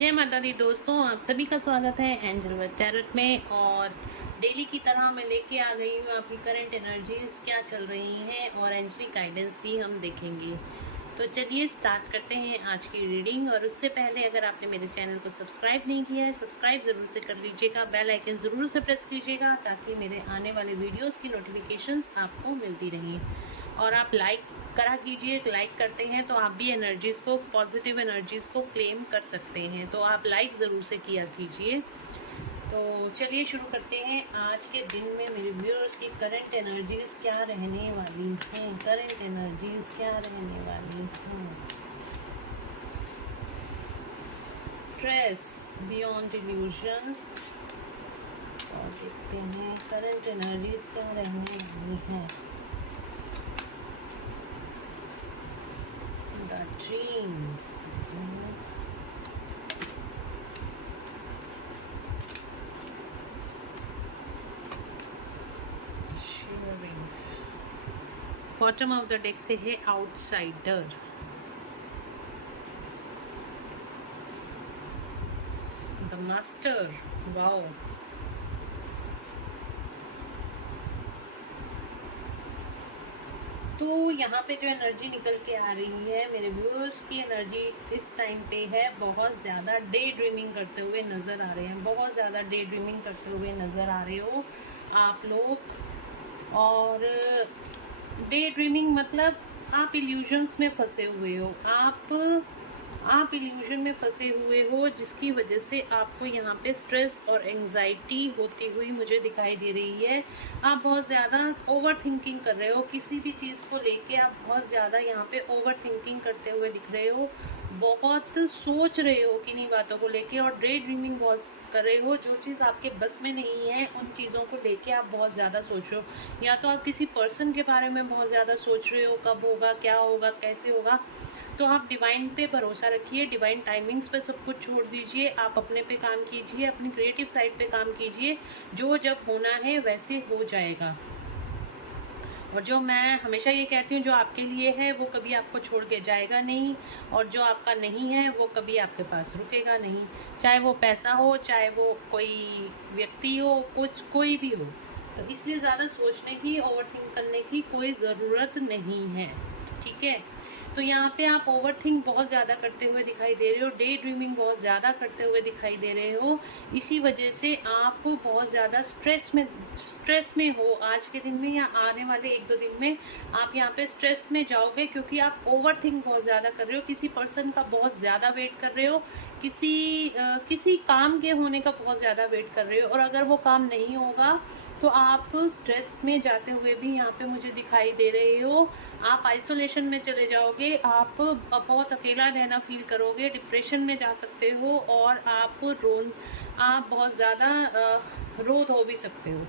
जय माता दी दोस्तों, आप सभी का स्वागत है एंजल वर्ड टैरोट में। और डेली की तरह मैं लेके आ गई हूँ आपकी करंट एनर्जीज क्या चल रही हैं और एंजलिक गाइडेंस भी हम देखेंगे। तो चलिए स्टार्ट करते हैं आज की रीडिंग। और उससे पहले अगर आपने मेरे चैनल को सब्सक्राइब नहीं किया है, सब्सक्राइब ज़रूर से कर लीजिएगा, बेल आइकन ज़रूर से प्रेस कीजिएगा ताकि मेरे आने वाले वीडियोज़ की नोटिफिकेशंस आपको मिलती रहें। और आप लाइक करा कीजिए, लाइक करते हैं तो आप भी एनर्जीज़ को, पॉजिटिव एनर्जीज़ को क्लेम कर सकते हैं, तो आप लाइक ज़रूर से किया कीजिए। तो चलिए शुरू करते हैं। आज के दिन में मेरे व्यूअर्स की करंट एनर्जीज़ क्या रहने वाली हैं, करंट एनर्जीज़ क्या रहने वाली हैं। Stress beyond illusion. और देखते हैं करंट एनर्जीज़ क्या रहने वाली हैं। The dream. Shivering. Bottom of the deck से है outsider. The master. Wow. तो यहाँ पे जो एनर्जी निकल के आ रही है, मेरे व्यूअर्स की एनर्जी इस टाइम पे है बहुत ज़्यादा डे ड्रीमिंग करते हुए नज़र आ रहे हैं, बहुत ज़्यादा डे ड्रीमिंग करते हुए नज़र आ रहे हो आप लोग। और डे ड्रीमिंग मतलब आप इल्यूजन्स में फंसे हुए हो, आप इल्यूजन में फंसे हुए हो, जिसकी वजह से आपको यहाँ पे स्ट्रेस और एंजाइटी होती हुई मुझे दिखाई दे रही है। आप बहुत ज़्यादा ओवर थिंकिंग कर रहे हो, किसी भी चीज़ को लेके आप बहुत ज़्यादा यहाँ पे ओवर थिंकिंग करते हुए दिख रहे हो, बहुत सोच रहे हो किन्हीं बातों को लेके, और डे ड्रीमिंग बहुत कर रहे हो। जो चीज़ आपके बस में नहीं है उन चीज़ों को लेके आप बहुत ज़्यादा सोच रहे हो, या तो आप किसी पर्सन के बारे में बहुत ज़्यादा सोच रहे हो, कब होगा, क्या होगा, कैसे होगा। तो आप डिवाइन पे भरोसा रखिए, डिवाइन टाइमिंग्स पे सब कुछ छोड़ दीजिए, आप अपने पे काम कीजिए, अपनी क्रिएटिव साइड पे काम कीजिए। जो जब होना है वैसे हो जाएगा। और जो मैं हमेशा ये कहती हूँ, जो आपके लिए है वो कभी आपको छोड़ के जाएगा नहीं, और जो आपका नहीं है वो कभी आपके पास रुकेगा नहीं, चाहे वो पैसा हो, चाहे वो कोई व्यक्ति हो, कुछ कोई भी हो। तो इसलिए ज़्यादा सोचने की, ओवर थिंक करने की कोई ज़रूरत नहीं है, ठीक है। तो यहाँ पे आप ओवर थिंक बहुत ज़्यादा करते हुए दिखाई दे रहे हो, डे ड्रीमिंग बहुत ज़्यादा करते हुए दिखाई दे रहे हो। इसी वजह से आप बहुत ज़्यादा स्ट्रेस में हो आज के दिन में, या आने वाले एक दो दिन में आप यहाँ पे स्ट्रेस में जाओगे, क्योंकि आप ओवर थिंक बहुत ज़्यादा कर रहे हो, किसी पर्सन का बहुत ज़्यादा वेट कर रहे हो, किसी काम के होने का बहुत ज़्यादा वेट कर रहे हो, और अगर वो काम नहीं होगा तो आप स्ट्रेस में जाते हुए भी यहाँ पे मुझे दिखाई दे रहे हो। आप आइसोलेशन में चले जाओगे, आप बहुत अकेला रहना फील करोगे, डिप्रेशन में जा सकते हो, और आप बहुत ज़्यादा रो धो भी सकते हो।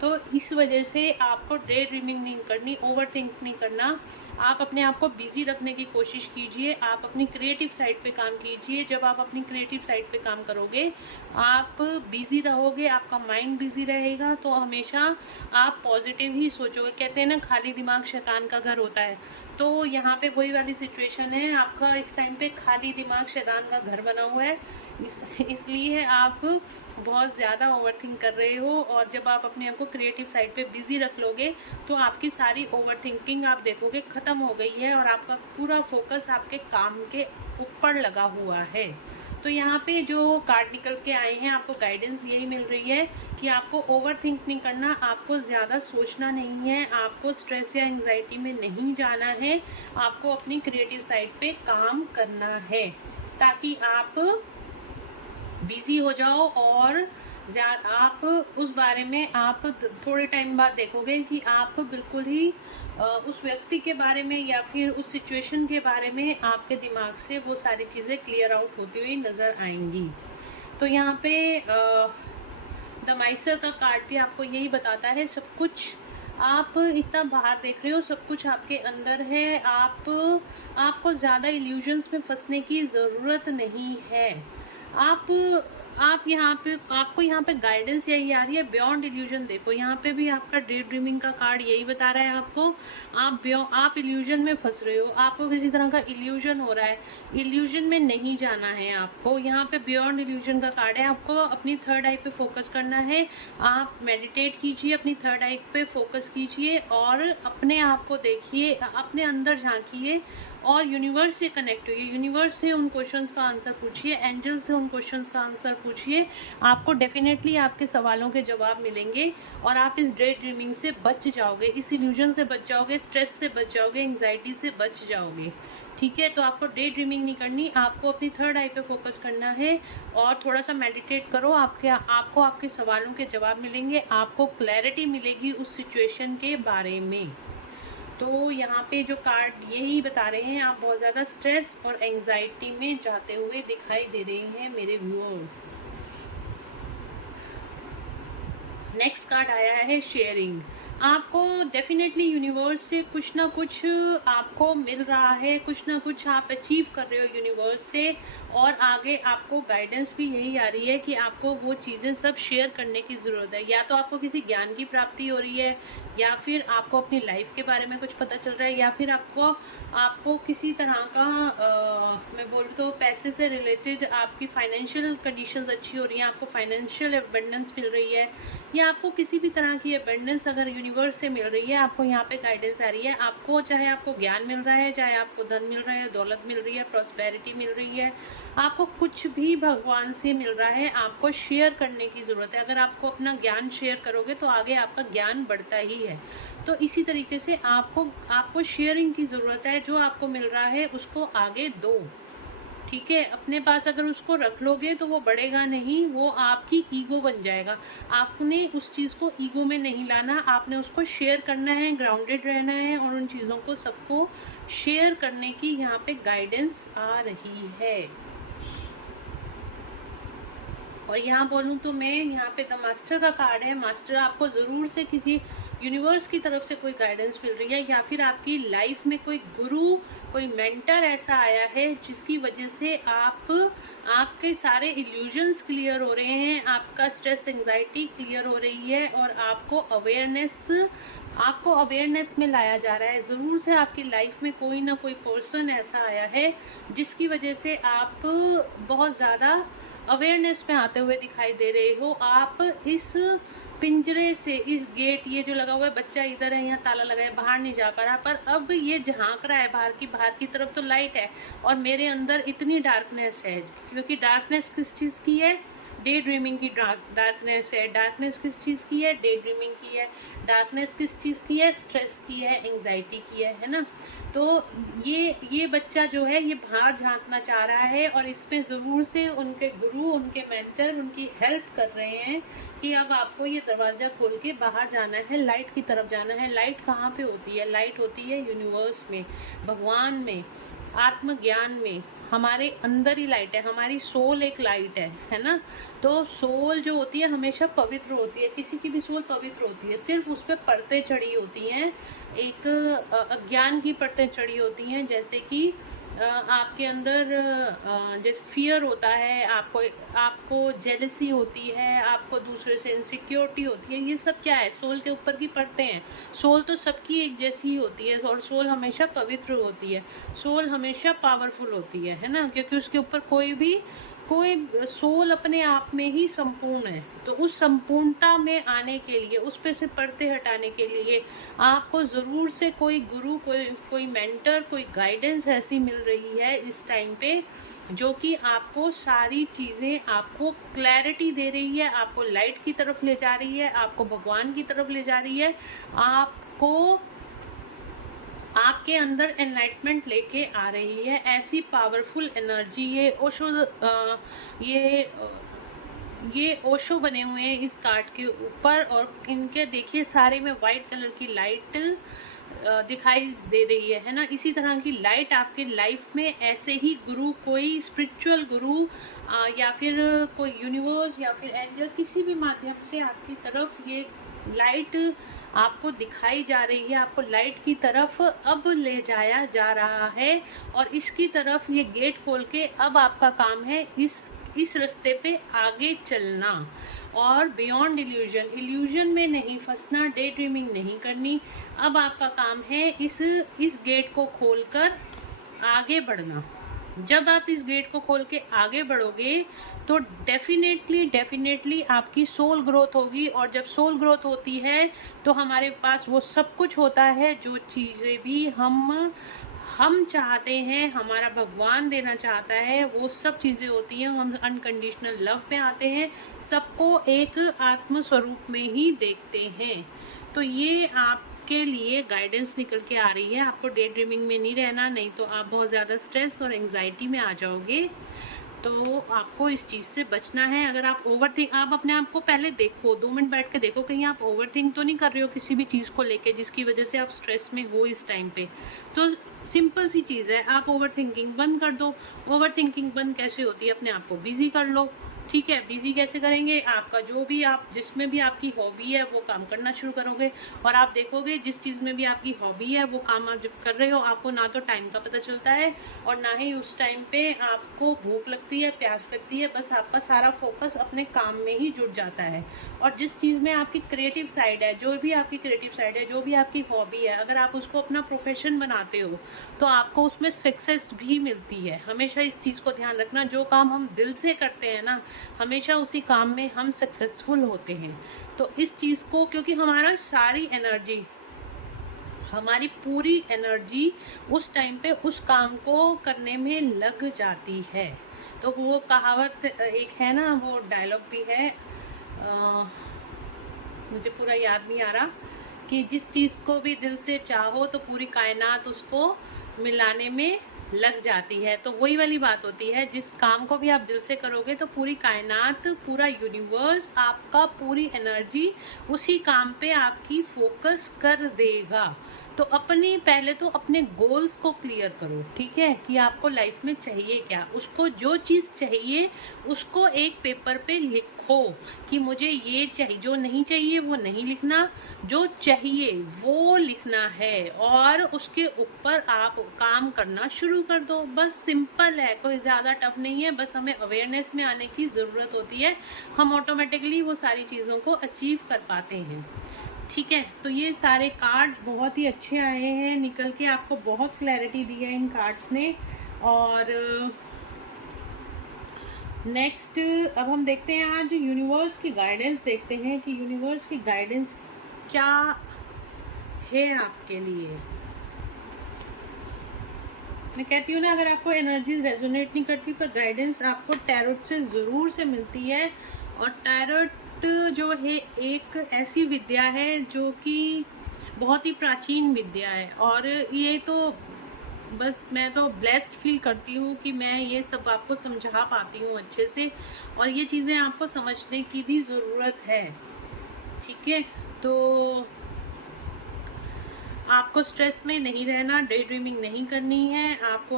तो इस वजह से आपको डे ड्रीमिंग नहीं करनी, ओवर थिंक नहीं करना। आप अपने आप को बिजी रखने की कोशिश कीजिए, आप अपनी क्रिएटिव साइड पे काम कीजिए। जब आप अपनी क्रिएटिव साइड पे काम करोगे, आप बिजी रहोगे, आपका माइंड बिजी रहेगा, तो हमेशा आप पॉजिटिव ही सोचोगे। कहते हैं ना, खाली दिमाग शैतान का घर होता है। तो यहाँ पे वही वाली सिचुएशन है, आपका इस टाइम पे खाली दिमाग शैतान का घर बना हुआ है। इसलिए आप बहुत ज़्यादा ओवर थिंक कर रहे हो, और जब आप अपने आप को क्रिएटिव साइड पे बिजी रख लोगे तो आपकी सारी ओवर थिंकिंग आप देखोगे ख़त्म हो गई है, और आपका पूरा फोकस आपके काम के ऊपर लगा हुआ है। तो यहाँ पे जो कार्ड निकल के आए हैं, आपको गाइडेंस यही मिल रही है कि आपको ओवर थिंक नहीं करना, आपको ज़्यादा सोचना नहीं है, आपको स्ट्रेस या एंजाइटी में नहीं जाना है, आपको अपनी क्रिएटिव साइड पे काम करना है, ताकि आप बिजी हो जाओ। और आप उस बारे में आप थोड़े टाइम बाद देखोगे कि आप बिल्कुल ही उस व्यक्ति के बारे में या फिर उस सिचुएशन के बारे में आपके दिमाग से वो सारी चीज़ें क्लियर आउट होती हुई नज़र आएंगी। तो यहाँ पे द माइस्टर का कार्ड भी आपको यही बताता है, सब कुछ आप इतना बाहर देख रहे हो, सब कुछ आपके अंदर है। आपको ज़्यादा इल्यूजन्स में फंसने की ज़रूरत नहीं है। आप आप यहाँ पे, आपको यहाँ पे गाइडेंस यही आ रही है, बियॉन्ड इल्यूजन। देखो यहाँ पे भी आपका डे ड्रीमिंग का कार्ड यही बता रहा है आपको, आप इल्यूजन में फंस रहे हो, आपको किसी तरह का इल्यूजन हो रहा है, इल्यूजन में नहीं जाना है आपको। यहाँ पे बियॉन्ड इल्यूजन का कार्ड है, आपको अपनी थर्ड आई पे फोकस करना है। आप मेडिटेट कीजिए, अपनी थर्ड आई पे फोकस कीजिए और अपने आप को देखिए, अपने अंदर झांकिए और यूनिवर्स से कनेक्ट होइए, यूनिवर्स से उन क्वेश्चंस का आंसर पूछिए, एंजल से उन क्वेश्चंस का आंसर पूछिए। आपको डेफिनेटली आपके सवालों के जवाब मिलेंगे और आप इस डे ड्रीमिंग से बच जाओगे, इस इल्यूजन से बच जाओगे, स्ट्रेस से बच जाओगे, एंग्जाइटी से बच जाओगे। ठीक है, तो आपको डे ड्रीमिंग नहीं करनी, आपको अपनी थर्ड आई पे फोकस करना है और थोड़ा सा मेडिटेट करो। आपको आपके सवालों के जवाब मिलेंगे, आपको क्लैरिटी मिलेगी उस सिचुएशन के बारे में। तो यहाँ पे जो कार्ड यही बता रहे हैं, आप बहुत ज़्यादा स्ट्रेस और एंजाइटी में जाते हुए दिखाई दे रहे हैं मेरे व्यूअर्स। नेक्स्ट कार्ड आया है शेयरिंग। आपको डेफिनेटली यूनिवर्स से कुछ ना कुछ आपको मिल रहा है, कुछ ना कुछ आप अचीव कर रहे हो यूनिवर्स से, और आगे आपको गाइडेंस भी यही आ रही है कि आपको वो चीज़ें सब शेयर करने की ज़रूरत है। या तो आपको किसी ज्ञान की प्राप्ति हो रही है, या फिर आपको अपनी लाइफ के बारे में कुछ पता चल रहा है, या फिर आपको किसी तरह का मैं बोल तो पैसे से रिलेटेड आपकी फाइनेंशियल कंडीशंस अच्छी हो रही हैं, आपको फाइनेंशियल एबंडेंस मिल रही है, या आपको किसी भी तरह की एबंडेंस अगर यूनिवर्स से मिल रही है, आपको यहाँ पे गाइडेंस आ रही है। आपको चाहे आपको ज्ञान मिल रहा है, चाहे आपको धन मिल रहा है, दौलत मिल रही है, प्रॉस्पेरिटी मिल रही है, आपको कुछ भी भगवान से मिल रहा है, आपको शेयर करने की ज़रूरत है। अगर आपको अपना ज्ञान शेयर करोगे तो आगे आपका ज्ञान बढ़ता ही है। तो इसी तरीके से आपको शेयरिंग की ज़रूरत है, जो आपको मिल रहा है उसको आगे दो। ठीक है, अपने पास अगर उसको रख लोगे तो वो बढ़ेगा नहीं, वो आपकी ईगो बन जाएगा। आपने उस चीज़ को ईगो में नहीं लाना, आपने उसको शेयर करना है, ग्राउंडेड रहना है और उन चीज़ों को सबको शेयर करने की यहाँ पे गाइडेंस आ रही है। और यहाँ बोलूँ तो मैं यहाँ पे द मास्टर का कार्ड है। मास्टर, आपको ज़रूर से किसी यूनिवर्स की तरफ से कोई गाइडेंस मिल रही है, या फिर आपकी लाइफ में कोई गुरु, कोई मेंटर ऐसा आया है जिसकी वजह से आपके सारे इल्यूजन्स क्लियर हो रहे हैं, आपका स्ट्रेस एंजाइटी क्लियर हो रही है और आपको अवेयरनेस में लाया जा रहा है। ज़रूर से आपकी लाइफ में कोई ना कोई पर्सन ऐसा आया है जिसकी वजह से आप बहुत ज़्यादा अवेयरनेस में आते हुए दिखाई दे रहे हो। आप इस पिंजरे से, इस गेट ये जो लगा हुआ है, बच्चा इधर है, यहाँ ताला लगा है, बाहर नहीं जा पा रहा, पर अब ये झांक रहा है बाहर की तरफ तो लाइट है और मेरे अंदर इतनी डार्कनेस है। क्योंकि डार्कनेस किस चीज़ की है? डे ड्रीमिंग की डार्कनेस है। डार्कनेस किस चीज़ की है? डे ड्रीमिंग की है। डार्कनेस किस चीज़ की है? स्ट्रेस की है, एंग्जाइटी की है ना। तो ये बच्चा जो है ये बाहर झांकना चाह रहा है और इसमें ज़रूर से उनके गुरु, उनके मेंटर उनकी हेल्प कर रहे हैं कि अब आपको ये दरवाज़ा खोल के बाहर जाना है, लाइट की तरफ जाना है। लाइट कहाँ पे होती है? लाइट होती है यूनिवर्स में, भगवान में, आत्मज्ञान में। हमारे अंदर ही लाइट है, हमारी सोल एक लाइट है ना। तो सोल जो होती है हमेशा पवित्र होती है, किसी की भी सोल पवित्र होती है, सिर्फ उस पर परतें चढ़ी होती हैं, एक अज्ञान की परतें चढ़ी होती हैं। जैसे कि आपके अंदर जैसे फियर होता है, आपको जेलसी होती है, आपको दूसरे से इनसिक्योरिटी होती है। ये सब क्या है? सोल के ऊपर की परतें हैं। सोल तो सबकी एक जैसी ही होती है और सोल हमेशा पवित्र होती है, सोल हमेशा पावरफुल होती है ना, क्योंकि उसके ऊपर कोई सोल अपने आप में ही संपूर्ण है। तो उस संपूर्णता में आने के लिए, उस पे से पर्दे हटाने के लिए आपको ज़रूर से कोई गुरु, कोई मेंटर, कोई गाइडेंस ऐसी मिल रही है इस टाइम पे, जो कि आपको सारी चीज़ें, आपको क्लैरिटी दे रही है, आपको लाइट की तरफ ले जा रही है, आपको भगवान की तरफ ले जा रही है, आपको आपके अंदर एनलाइटमेंट लेके आ रही है। ऐसी पावरफुल एनर्जी ये ओशो बने हुए हैं इस कार्ड के ऊपर, और इनके देखिए सारे में वाइट कलर की लाइट दिखाई दे रही है ना। इसी तरह की लाइट आपके लाइफ में ऐसे ही गुरु, कोई स्पिरिचुअल गुरु या फिर कोई यूनिवर्स या फिर एंजल, किसी भी माध्यम से आपकी तरफ ये लाइट आपको दिखाई जा रही है, आपको लाइट की तरफ अब ले जाया जा रहा है। और इसकी तरफ ये गेट खोल के अब आपका काम है इस रास्ते पे आगे चलना और बियॉन्ड इल्यूजन में नहीं फंसना, डे ड्रीमिंग नहीं करनी। अब आपका काम है इस गेट को खोलकर आगे बढ़ना। जब आप इस गेट को खोल के आगे बढ़ोगे तो डेफिनेटली आपकी सोल ग्रोथ होगी, और जब सोल ग्रोथ होती है तो हमारे पास वो सब कुछ होता है जो चीज़ें भी हम चाहते हैं, हमारा भगवान देना चाहता है, वो सब चीज़ें होती हैं। हम अनकंडीशनल लव पे आते हैं, सबको एक आत्म स्वरूप में ही देखते हैं। तो ये आपके लिए गाइडेंस निकल के आ रही है। आपको डे ड्रीमिंग में नहीं रहना, नहीं तो आप बहुत ज़्यादा स्ट्रेस और एंग्जाइटी में आ जाओगे। तो आपको इस चीज़ से बचना है। अगर आप आप अपने आप को पहले देखो, 2 मिनट बैठ के देखो कहीं आप ओवर थिंक तो नहीं कर रहे हो किसी भी चीज़ को लेके जिसकी वजह से आप स्ट्रेस में हो इस टाइम पे। तो सिंपल सी चीज़ है, आप ओवर थिंकिंग बंद कर दो। ओवर थिंकिंग बंद कैसे होती है? अपने आप को बिजी कर लो। ठीक है, बिजी कैसे करेंगे? आपका जो भी आप जिसमें भी आपकी हॉबी है वो काम करना शुरू करोगे, और आप देखोगे जिस चीज़ में भी आपकी हॉबी है वो काम आप जब कर रहे हो, आपको ना तो टाइम का पता चलता है और ना ही उस टाइम पे आपको भूख लगती है, प्यास लगती है। बस आपका सारा फोकस अपने काम में ही जुट जाता है। और जिस चीज़ में आपकी क्रिएटिव साइड है, जो भी आपकी क्रिएटिव साइड है, जो भी आपकी हॉबी है, अगर आप उसको अपना प्रोफेशन बनाते हो तो आपको उसमें सक्सेस भी मिलती है। हमेशा इस चीज़ को ध्यान रखना, जो काम हम दिल से करते हैं ना, हमेशा उसी काम में हम सक्सेसफुल होते हैं। तो इस चीज़ को, क्योंकि हमारी पूरी एनर्जी उस टाइम पे उस काम को करने में लग जाती है। तो वो कहावत एक है ना, वो डायलॉग भी है, मुझे पूरा याद नहीं आ रहा, कि जिस चीज़ को भी दिल से चाहो तो पूरी कायनात उसको मिलाने में लग जाती है। तो वही वाली बात होती है, जिस काम को भी आप दिल से करोगे तो पूरी कायनात, पूरा यूनिवर्स, आपका पूरी एनर्जी उसी काम पे आपकी फोकस कर देगा। तो पहले तो अपने गोल्स को क्लियर करो, ठीक है, कि आपको लाइफ में चाहिए क्या। उसको, जो चीज़ चाहिए उसको एक पेपर पे लिखो कि मुझे ये चाहिए। जो नहीं चाहिए वो नहीं लिखना, जो चाहिए वो लिखना है, और उसके ऊपर आप काम करना शुरू कर दो। बस सिंपल है, कोई ज़्यादा टफ नहीं है। बस हमें अवेयरनेस में आने की ज़रूरत होती है, हम ऑटोमेटिकली वो सारी चीज़ों को अचीव कर पाते हैं। ठीक है, तो ये सारे कार्ड्स बहुत ही अच्छे आए हैं निकल के, आपको बहुत क्लैरिटी दी है इन कार्ड्स ने। और नेक्स्ट अब हम देखते हैं, आज यूनिवर्स की गाइडेंस देखते हैं कि यूनिवर्स की गाइडेंस क्या है आपके लिए। मैं कहती हूँ ना, अगर आपको एनर्जी रेजोनेट नहीं करती पर गाइडेंस आपको टैरोट से ज़रूर से मिलती है। और टैरोट जो है एक ऐसी विद्या है जो कि बहुत ही प्राचीन विद्या है, और ये तो बस मैं तो ब्लेस्ड फील करती हूँ कि मैं ये सब आपको समझा पाती हूँ अच्छे से, और ये चीज़ें आपको समझने की भी ज़रूरत है। ठीक है, तो आपको स्ट्रेस में नहीं रहना, डे ड्रीमिंग नहीं करनी है, आपको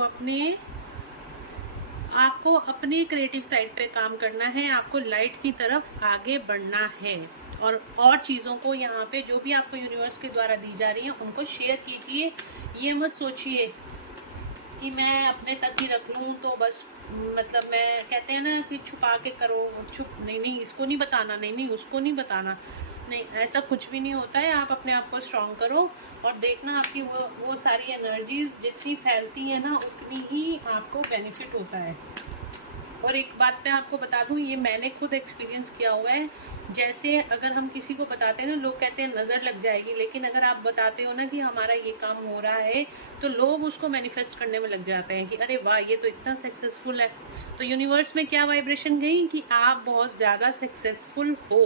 अपने क्रिएटिव साइड पे काम करना है, आपको लाइट की तरफ आगे बढ़ना है। और चीज़ों को यहाँ पे जो भी आपको यूनिवर्स के द्वारा दी जा रही है उनको शेयर कीजिए। ये मत सोचिए कि मैं अपने तक ही रख लूँ तो बस, मतलब मैं कहते हैं ना कि छुपा के करो, नहीं इसको नहीं बताना, नहीं उसको नहीं बताना, नहीं, ऐसा कुछ भी नहीं होता है। आप अपने आप को स्ट्रॉन्ग करो और देखना आपकी वो सारी एनर्जीज जितनी फैलती है ना उतनी ही आपको बेनिफिट होता है। और एक बात मैं आपको बता दूं, ये मैंने खुद एक्सपीरियंस किया हुआ है। जैसे अगर हम किसी को बताते हैं ना, लोग कहते हैं नज़र लग जाएगी, लेकिन अगर आप बताते हो ना कि हमारा ये काम हो रहा है तो लोग उसको मैनिफेस्ट करने में लग जाते हैं कि अरे वाह ये तो इतना सक्सेसफुल है। तो यूनिवर्स में क्या वाइब्रेशन गई कि आप बहुत ज़्यादा सक्सेसफुल हो।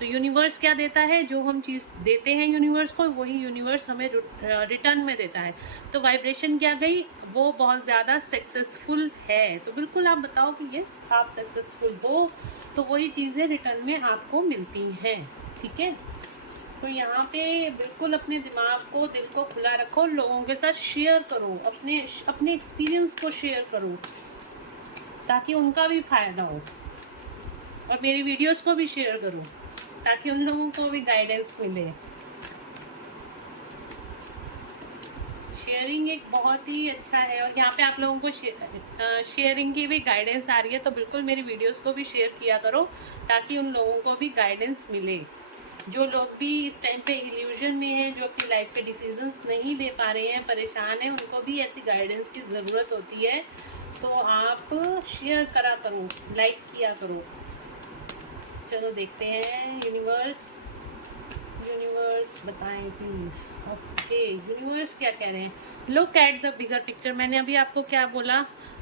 तो यूनिवर्स क्या देता है, जो हम चीज़ देते हैं यूनिवर्स को वही यूनिवर्स हमें रिटर्न में देता है। तो वाइब्रेशन क्या गई, वो बहुत ज़्यादा सक्सेसफुल है। तो बिल्कुल आप बताओ कि यस आप सक्सेसफुल हो, तो वही चीज़ें रिटर्न में आपको मिलती हैं। ठीक है, तो यहाँ पे बिल्कुल अपने दिमाग को, दिल को खुला रखो, लोगों के साथ शेयर करो, अपने एक्सपीरियंस को शेयर करो ताकि उनका भी फ़ायदा हो, और मेरी वीडियोस को भी शेयर करो ताकि उन लोगों को भी गाइडेंस मिले। शेयरिंग एक बहुत ही अच्छा है, और यहाँ पे आप लोगों को शेयरिंग की भी गाइडेंस आ रही है, तो बिल्कुल मेरी वीडियोस को भी शेयर किया करो ताकि उन लोगों को भी गाइडेंस मिले। जो लोग भी इस टाइम पे इल्यूजन में हैं, जो अपनी लाइफ पे डिसीजंस नहीं ले पा रहे हैं, परेशान हैं, उनको भी ऐसी गाइडेंस की ज़रूरत होती है। तो आप शेयर करा करो, लाइक किया करो। चलो देखते हैं यूनिवर्स बताएं प्लीज। ओके, यूनिवर्स क्या कह रहे हैं? Look at the bigger picture. मैंने अभी आपको क्या बोला?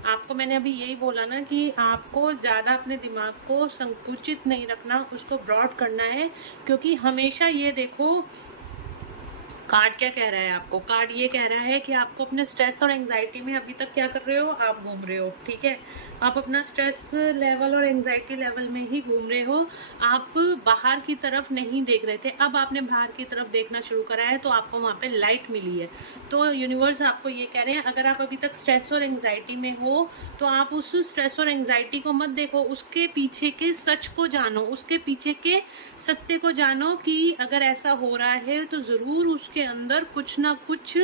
आपको मैंने अभी यही बोला ना कि आपको ज़्यादा अपने दिमाग को संकुचित नहीं रखना, उसको ब्रॉड करना है। क्योंकि हमेशा ये देखो, कार्ड क्या कह रहा है आपको? कार्ड ये कह रहा है कि आपको अपने स्ट्रेस और एंजाइटी में अभी तक क्या कर रहे हो, आप घूम रहे हो। ठीक है, आप अपना स्ट्रेस लेवल और एंजाइटी लेवल में ही घूम रहे हो, आप बाहर की तरफ नहीं देख रहे थे। अब आपने बाहर की तरफ देखना शुरू करा है, तो आपको वहाँ पे लाइट मिली है। तो यूनिवर्स आपको ये कह रहे हैं, अगर आप अभी तक स्ट्रेस और एंजाइटी में हो तो आप उस स्ट्रेस और एंजाइटी को मत देखो, उसके पीछे के सच को जानो, उसके पीछे के सत्य को जानो कि अगर ऐसा हो रहा है तो ज़रूर उसके अंदर कुछ ना कुछ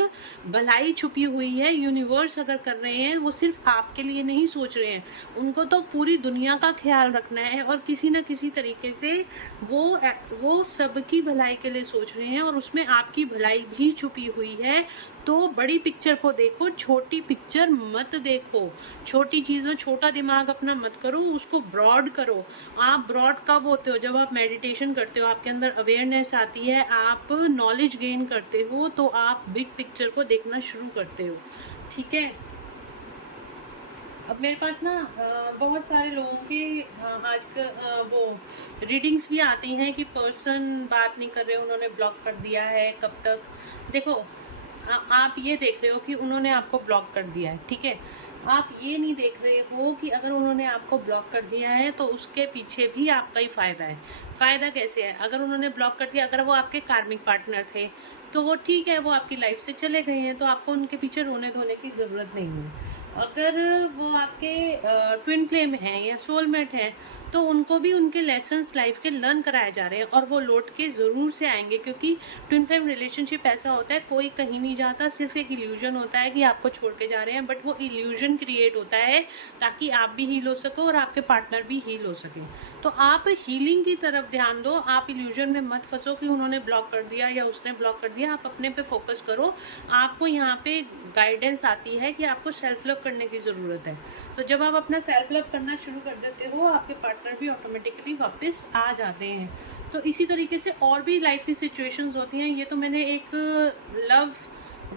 भलाई छुपी हुई है। यूनिवर्स अगर कर रहे हैं, वो सिर्फ आपके लिए नहीं सोच रहे हैं, उनको तो पूरी दुनिया का ख्याल रखना है, और किसी न किसी तरीके से वो सबकी भलाई के लिए सोच रहे हैं, और उसमें आपकी भलाई भी छुपी हुई है। तो बड़ी पिक्चर को देखो, छोटी पिक्चर मत देखो। छोटी चीज़ों, छोटा दिमाग अपना मत करो, उसको ब्रॉड करो। आप ब्रॉड कब होते हो? जब आप मेडिटेशन करते हो, आपके अंदर अवेयरनेस आती है, आप नॉलेज गेन करते हो, तो आप बिग पिक्चर को देखना शुरू करते हो। ठीक है, अब मेरे पास ना बहुत सारे लोगों की आजकल वो रीडिंग्स भी आती हैं कि पर्सन बात नहीं कर रहे, उन्होंने ब्लॉक कर दिया है। कब तक? देखो, आप ये देख रहे हो कि उन्होंने आपको ब्लॉक कर दिया है। ठीक है, आप ये नहीं देख रहे हो कि अगर उन्होंने आपको ब्लॉक कर दिया है तो उसके पीछे भी आपका ही फ़ायदा है। फ़ायदा कैसे है? अगर उन्होंने ब्लॉक कर दिया, अगर वो आपके कार्मिक पार्टनर थे तो वो ठीक है, वो आपकी लाइफ से चले गए हैं, तो आपको उनके पीछे रोने धोने की ज़रूरत नहीं है। अगर वो आपके ट्विन फ्लेम हैं या सोलमेट हैं, तो उनको भी उनके लेसन्स लाइफ के लर्न कराए जा रहे हैं, और वो लौट के ज़रूर से आएंगे। क्योंकि ट्विन फ्लेम रिलेशनशिप ऐसा होता है, कोई कहीं नहीं जाता, सिर्फ एक इल्यूजन होता है कि आपको छोड़ के जा रहे हैं, बट वो इल्यूजन क्रिएट होता है ताकि आप भी हील हो सको और आपके पार्टनर भी हील हो सके। तो आप हीलिंग की तरफ ध्यान दो, आप इल्यूजन में मत फंसो कि उन्होंने ब्लॉक कर दिया या उसने ब्लॉक कर दिया। आप अपने पे फोकस करो। आपको यहाँ पे गाइडेंस आती है कि आपको सेल्फ लव करने की ज़रूरत है। तो जब आप अपना सेल्फ लव करना शुरू कर देते हो, आपके पार्टनर भी ऑटोमेटिकली वापस आ जाते हैं। तो इसी तरीके से और भी लाइफ की सिचुएशंस होती हैं। ये तो मैंने एक लव,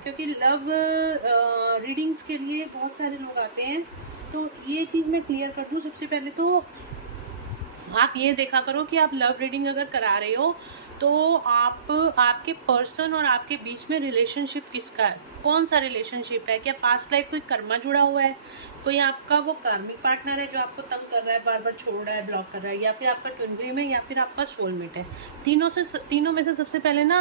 क्योंकि लव रीडिंग्स के लिए बहुत सारे लोग आते हैं, तो ये चीज़ मैं क्लियर कर दूँ। सबसे पहले तो आप ये देखा करो कि आप लव रीडिंग अगर करा रहे हो तो आप, आपके पर्सन और आपके बीच में रिलेशनशिप किसका है, कौन सा रिलेशनशिप है? क्या पास्ट लाइफ कोई कर्मा जुड़ा हुआ है? कोई आपका वो कार्मिक पार्टनर है जो आपको तंग कर रहा है, बार बार छोड़ रहा है, ब्लॉक कर रहा है, या फिर आपका ट्विन फ्लेम है, या फिर आपका सोलमेट है? तीनों में से सबसे पहले ना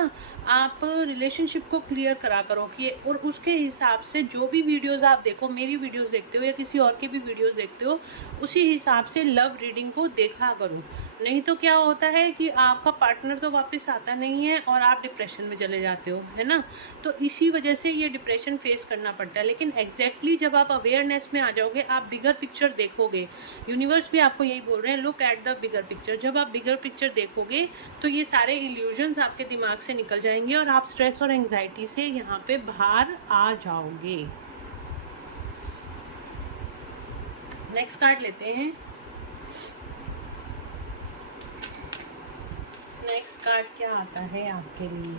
आप रिलेशनशिप को क्लियर करा करो कि, और उसके हिसाब से जो भी वीडियोस आप देखो, मेरी वीडियोस देखते हो या किसी और की भी वीडियोस देखते हो, उसी हिसाब से लव रीडिंग को देखा करो। नहीं तो क्या होता है कि आपका पार्टनर तो वापस आता नहीं है और आप डिप्रेशन में चले जाते हो, है ना? तो इसी वजह से ये डिप्रेशन फेस करना पड़ता है। लेकिन एग्जैक्टली जब आप अवेयरनेस में आ जाओगे, आप बिगर पिक्चर देखोगे, यूनिवर्स भी आपको यही बोल रहे हैं, look at the bigger picture. जब आप बिगर पिक्चर देखोगे तो ये सारे इल्यूजन्स आपके दिमाग से निकल जाएंगे और आप स्ट्रेस और एंजाइटी से यहाँ पे बाहर आ जाओगे। नेक्स्ट कार्ड लेते हैं। नेक्स्ट कार्ड क्या आता है आपके लिए?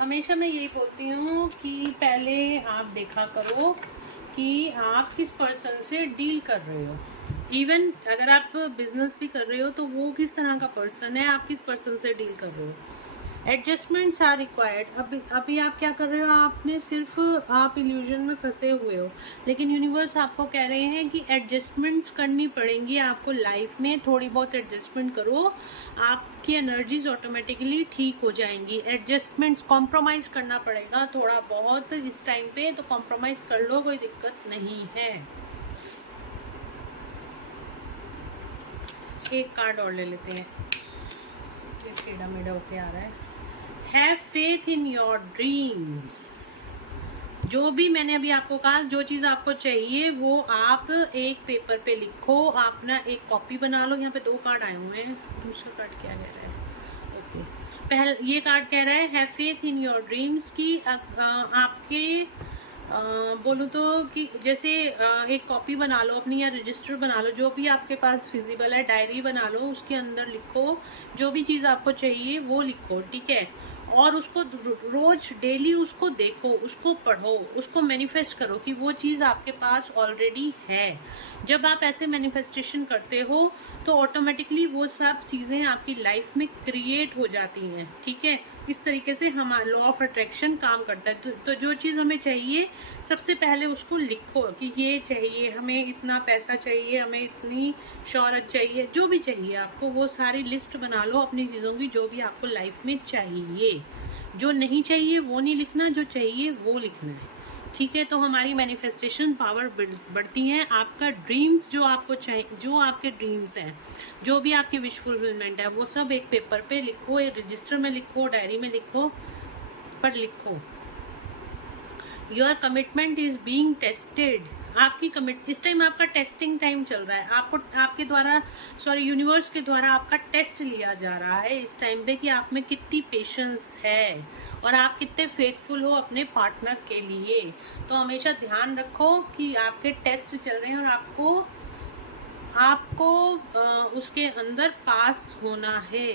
हमेशा मैं यही बोलती हूँ कि पहले आप देखा करो कि आप किस पर्सन से डील कर रहे हो। इवन अगर आप बिजनेस भी कर रहे हो तो वो किस तरह का पर्सन है, आप किस पर्सन से डील कर रहे हो। Adjustments are required. अभी आप क्या कर रहे हो? आपने सिर्फ, आप इल्यूजन में फंसे हुए हो, लेकिन यूनिवर्स आपको कह रहे हैं कि एडजस्टमेंट्स करनी पड़ेंगी आपको लाइफ में। थोड़ी बहुत एडजस्टमेंट करो, आपकी एनर्जीज ऑटोमेटिकली ठीक हो जाएंगी। एडजस्टमेंट्स, कॉम्प्रोमाइज़ करना पड़ेगा थोड़ा बहुत इस टाइम पे, तो कॉम्प्रोमाइज़ कर लो, कोई दिक्कत नहीं है। एक कार्ड और ले लेते हैं, टेढ़ा मेढ़ा होके आ रहा है। Have faith in your dreams. जो भी मैंने अभी आपको कहा, जो चीज़ आपको चाहिए वो आप एक पेपर पे लिखो, आप ना एक कॉपी बना लो। यहाँ पे 2 कार्ड आए हुए हैं, दूसरा कार्ड क्या कह रहा है? ओके, पहले ये कार्ड कह रहा है have faith in your dreams की आपके बोलूँ तो कि जैसे एक कॉपी बना लो अपनी, या रजिस्टर बना लो, जो भी आपके पास फिजिबल है, डायरी बना लो, उसके अंदर लिखो जो भी चीज़ आपको चाहिए वो लिखो, ठीक है। और उसको रोज डेली उसको देखो, उसको पढ़ो, उसको मैनिफेस्ट करो कि वो चीज़ आपके पास ऑलरेडी है। जब आप ऐसे मैनिफेस्टेशन करते हो तो ऑटोमेटिकली वो सब चीज़ें आपकी लाइफ में क्रिएट हो जाती हैं, ठीक है। इस तरीके से हमारा लॉ ऑफ अट्रैक्शन काम करता है। तो जो चीज़ हमें चाहिए सबसे पहले उसको लिखो कि ये चाहिए, हमें इतना पैसा चाहिए, हमें इतनी शोहरत चाहिए, जो भी चाहिए आपको वो सारी लिस्ट बना लो अपनी चीज़ों की, जो भी आपको लाइफ में चाहिए। जो नहीं चाहिए वो नहीं लिखना, जो चाहिए वो लिखना है, ठीक है। तो हमारी मैनिफेस्टेशन पावर बढ़ती है। आपका ड्रीम्स जो आपको चाहिए, जो आपके ड्रीम्स हैं, जो भी आपकी विश फुलफिलमेंट है, वो सब एक पेपर पे लिखो, एक रजिस्टर में लिखो, डायरी में लिखो, पर लिखो your commitment is being tested. आपकी कमिट इस टाइम आपका टेस्टिंग टाइम चल रहा है। आपको आपके द्वारा यूनिवर्स के द्वारा आपका टेस्ट लिया जा रहा है इस टाइम पे कि आप में कितनी पेशेंस है और आप कितने फेथफुल हो अपने पार्टनर के लिए। तो हमेशा ध्यान रखो कि आपके टेस्ट चल रहे हैं और आपको उसके अंदर पास होना है।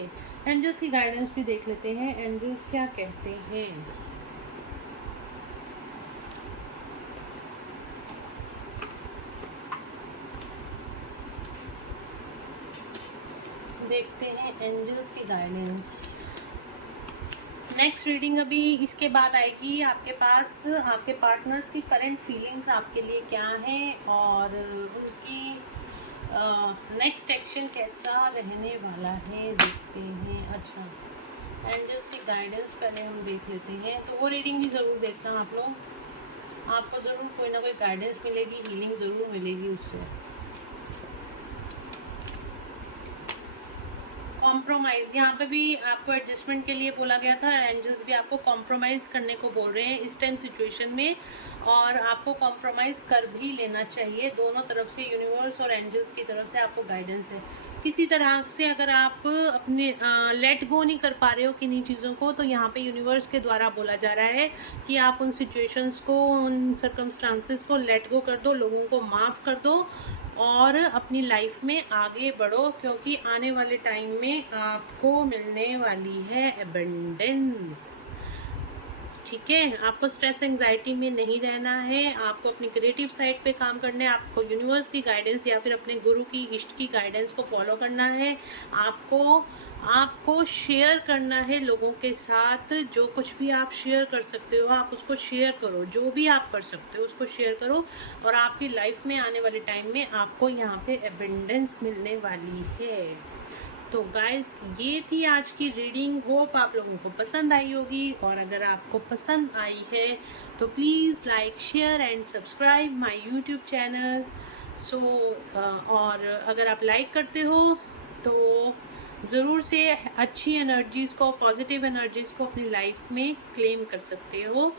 एंजल्स की गाइडेंस भी देख लेते हैं, एंजल्स क्या कहते हैं। देखते हैं एंजल्स की गाइडेंस। नेक्स्ट रीडिंग अभी इसके बाद आएगी आपके पास। आपके पार्टनर्स की करंट फीलिंग्स आपके लिए क्या हैं और उनकी नेक्स्ट एक्शन कैसा रहने वाला है, देखते हैं। अच्छा, एंजल्स की गाइडेंस पहले हम देख लेते हैं, तो वो रीडिंग भी ज़रूर देखना आप लोग। आपको ज़रूर कोई ना कोई गाइडेंस मिलेगी, हीलिंग ज़रूर मिलेगी उससे। कॉम्प्रोमाइज़, यहाँ पे भी आपको एडजस्टमेंट के लिए बोला गया था। एंजल्स भी आपको कॉम्प्रोमाइज़ करने को बोल रहे हैं इस टाइम सिचुएशन में, और आपको कॉम्प्रोमाइज़ कर भी लेना चाहिए। दोनों तरफ से, यूनिवर्स और एंजल्स की तरफ से आपको गाइडेंस है। किसी तरह से अगर आप अपने लेट गो नहीं कर पा रहे हो किन्हीं चीज़ों को, तो यहाँ पे यूनिवर्स के द्वारा बोला जा रहा है कि आप उन सिचुएशंस को, उन सर्कमस्टांसेस को लेट गो कर दो, लोगों को माफ़ कर दो और अपनी लाइफ में आगे बढ़ो, क्योंकि आने वाले टाइम में आपको मिलने वाली है एबंडेंस, ठीक है। आपको स्ट्रेस एंजाइटी में नहीं रहना है, आपको अपनी क्रिएटिव साइड पे काम करना है, आपको यूनिवर्स की गाइडेंस या फिर अपने गुरु की, इष्ट की गाइडेंस को फॉलो करना है। आपको शेयर करना है लोगों के साथ। जो कुछ भी आप शेयर कर सकते हो आप उसको शेयर करो, जो भी आप कर सकते हो उसको शेयर करो, और आपकी लाइफ में आने वाले टाइम में आपको यहाँ पे एबंडेंस मिलने वाली है। तो गाइस, ये थी आज की रीडिंग। होप आप लोगों को पसंद आई होगी, और अगर आपको पसंद आई है तो please like, share and subscribe my YouTube channel. और अगर आप लाइक करते हो तो ज़रूर से अच्छी एनर्जीज़ को, पॉजिटिव एनर्जीज़ को अपनी लाइफ में क्लेम कर सकते हो।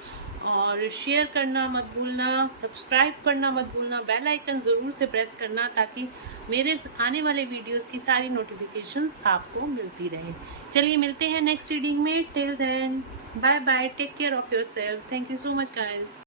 और शेयर करना मत भूलना, सब्सक्राइब करना मत भूलना, बेल आइकन ज़रूर से प्रेस करना, ताकि मेरे आने वाले वीडियोस की सारी नोटिफिकेशंस आपको मिलती रहे। चलिए मिलते हैं नेक्स्ट रीडिंग में। Till then, bye bye, take care of yourself. Thank you so much guys.